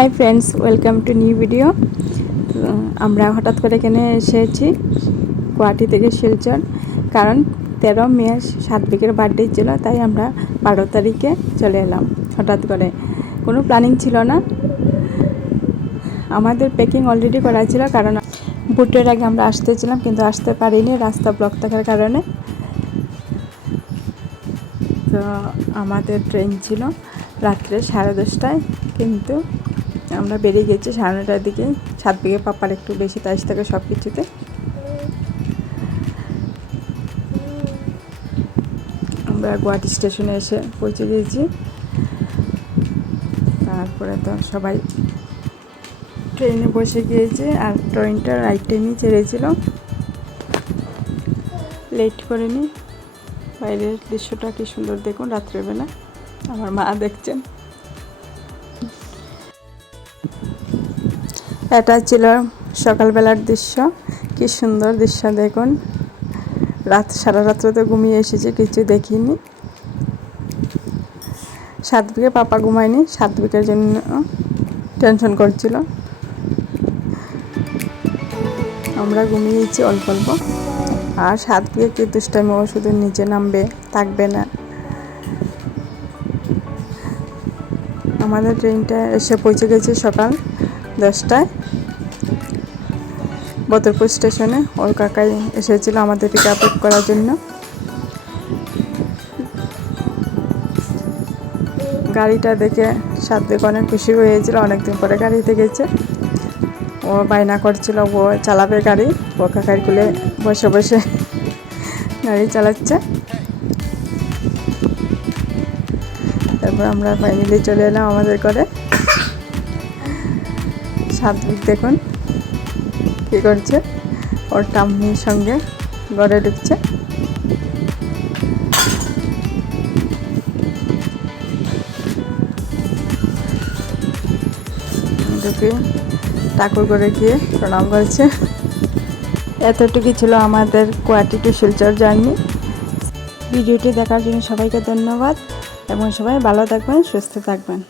Hi friends, welcome to new video. আমরা হঠাৎ করে এখানে এসেছি গুয়াহাটি থেকে শিলচর, কারণ 13 মে সাত্বিকের বার্থডে ছিল, তাই আমরা 12 তারিখে চলে এলাম। হঠাৎ করে কোনো প্ল্যানিং ছিল না, আমাদের প্যাকিং অলরেডি করা ছিল, কারণ বুটের আগে আমরা আসতেছিলাম কিন্তু আসতে পারিনি রাস্তা ব্লক থাকার কারণে। তো আমাদের ট্রেন ছিল রাত্রে 10:30টায়, কিন্তু আমরা বেরিয়ে গেছি 9:30টার দিকে। সাত্বিকের পাপার একটু বেশি তাইশ থাকে সব কিছুতে। আমরা গুয়াহাটি স্টেশনে এসে পৌঁছে গিয়েছি। তারপরে তো সবাই ট্রেনে বসে গিয়েছে, আর ট্রেনটা রাইট টাইমই ছেড়েছিল, লেট করেনি। বাইরের দৃশ্যটা কি সুন্দর দেখুন রাত্রেবেলা, আমার মা দেখছেন। এটা ছিল সকালবেলার দৃশ্য, কি সুন্দর দৃশ্য দেখুন। সারা রাত্র তো ঘুমিয়ে এসেছি, কিছু দেখিনি। সাত্বিকের পাপা ঘুমায়নি, সাত্বিকের জন্য টেনশন করছিল। আমরা ঘুমিয়েছি অল্প অল্প। আর সাত্বিকের কি দুষ্টামি, ও শুধু নিচে নামবে, থাকবে না। আমাদের ট্রেনটা এসে পৌঁছে গেছে সকাল 10টায় বদরপুর স্টেশনে। ওর কাকাই এসেছিল আমাদের পিক আপ করার জন্য। গাড়িটা দেখে সাত্বিক অনেক খুশি হয়েছিল, অনেকদিন পরে গাড়িতে গেছে। ও বায়না করছিল ও চালাবে গাড়ি, ও কাকার কোলে বসে বসে গাড়ি চালাচ্ছে। তারপর আমরা ফাইনালি চলে এলাম আমাদের ঘরে। সাত্বিক দেখুন কী করছে, ওর টাম্মির সঙ্গে ঘরে ঢুকছে। ঢুকে ঠাকুর ঘরে গিয়ে প্রণাম করছে। এতটুকুই ছিল আমাদের গুয়াহাটি টু শিলচর জার্নি। ভিডিওটি দেখার জন্য সবাইকে ধন্যবাদ, এবং সবাই ভালো থাকবেন, সুস্থ থাকবেন।